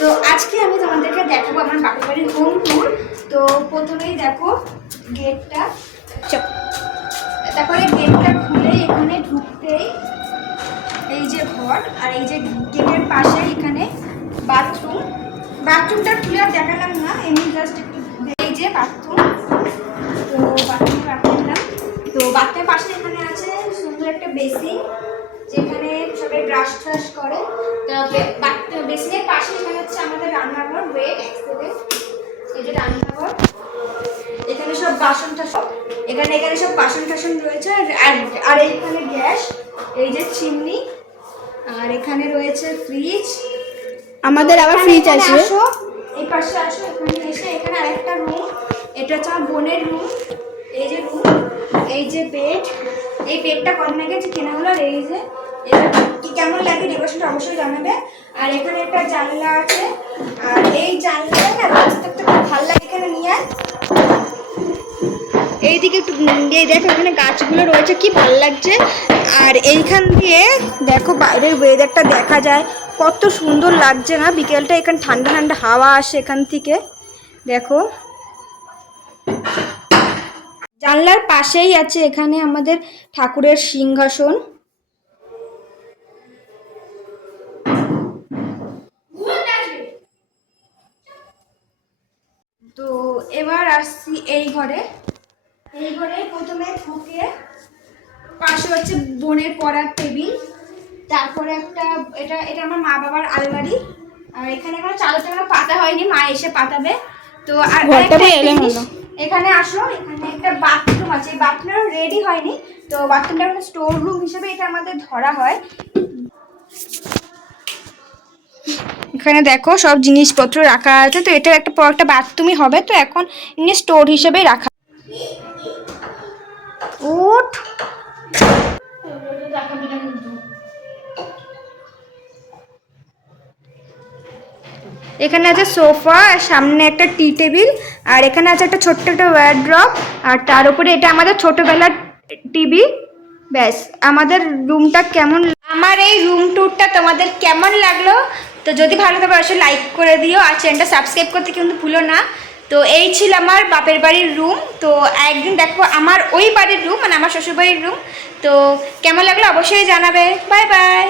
তো আজকে আমি তোমাদেরকে দেখাবো আমার বাপের বাড়ির হোম ট্যুর তো প্রথমেই দেখো গেটটা। তারপরে গেটটা খুলে এখানে ঢুকতেই এই যে ঘর আর এই যে গেটের পাশে এখানে বাথরুম। বাথরুমটা খুলে আর দেখালাম না, এমনি জাস্ট একটু এই যে বাথরুম। তো বাথরুম রাখলাম। তো বাথরুমের পাশে এখানে আছে সুন্দর একটা বেসিন, যেখানে সবাই ব্রাশ ট্রাশ করে। তো বেসিনের পাশে এখানে বাসন টাসন এখানে এখানে সব বাসন টাসন রয়েছে আর- আর এইখানে গ্যাস এই যে চিমনি আর এখানে রয়েছে ফ্রিজ আমাদের আবার ফ্রিজ আছে। এই পাশে আসো এখানে এসে এখানে আরেকটা রুম এটা হচ্ছে আমার বোনের রুম এই যে রুম এই যে বেড এই বেডটা কদিন আগে কেনা হলো আর এই যে কেমন লাগে ডেকোরেশনটা অবশ্যই জানাবে। আর এখানে একটা জানলা আছে আর এই জানলাটা না রাস্তা খুব ভালো লাগে এখানে নিয়ে আয়। এইদিকে একটু এই দেখো এখানে গাছগুলো রয়েছে, কি ভালো লাগছে। আর এইখান দিয়ে দেখো বাইরের ওয়েদারটা দেখা যায়। কত সুন্দর লাগছে না? বিকেলটা এখানে ঠান্ডা ঠান্ডা হাওয়া আসে এখান থেকে। দেখো। জানলার পাশেই আছে এখানে আমাদের ঠাকুরের সিংহাসন। তো এবার আসছি এই ঘরে। এই ঘরে প্রথমে ঢুকে পাশে হচ্ছে বোনের পড়ার টেবিল তারপরে একটা এটা এটা আমার মা বাবার আলমারি আর এখানে কোনো চাদর টাদর পাতা হয়নি মা এসে পাতাবে। তো আর এখানে আসো এখানে একটা বাথরুম আছে বাথরুম রেডি হয়নি তো বাথরুমটা মানে স্টোর রুম হিসেবে এটা আমাদের ধরা হয়। এখানে দেখো সব জিনিসপত্র রাখা আছে তো এটা একটা পর একটা বাথরুমই হবে তো এখন এমনি স্টোর হিসেবেই রাখা উঠ। এখানে আছে সোফা সামনে একটা টি টেবিল, আর এখানে আছে একটা ছোট্ট একটা ওয়ারড্রপ আর তার উপরে এটা আমাদের ছোটবেলার টিভি। ব্যাস, আমাদের রুমটা কেমন আমার এই রুম ট্যুরটা তোমাদের কেমন লাগল? তো যদি ভালো লাগে অবশ্যই লাইক করে দিও, আর চ্যানেলটা সাবস্ক্রাইব করতে কিন্তু ভুলো না। তো এই ছিল আমার বাপের বাড়ির রুম তো একদিন দেখো আমার ওই বাড়ির রুম মানে আমার শ্বশুর বাড়ির রুম তো কেমন লাগল অবশ্যই জানাবে। Bye bye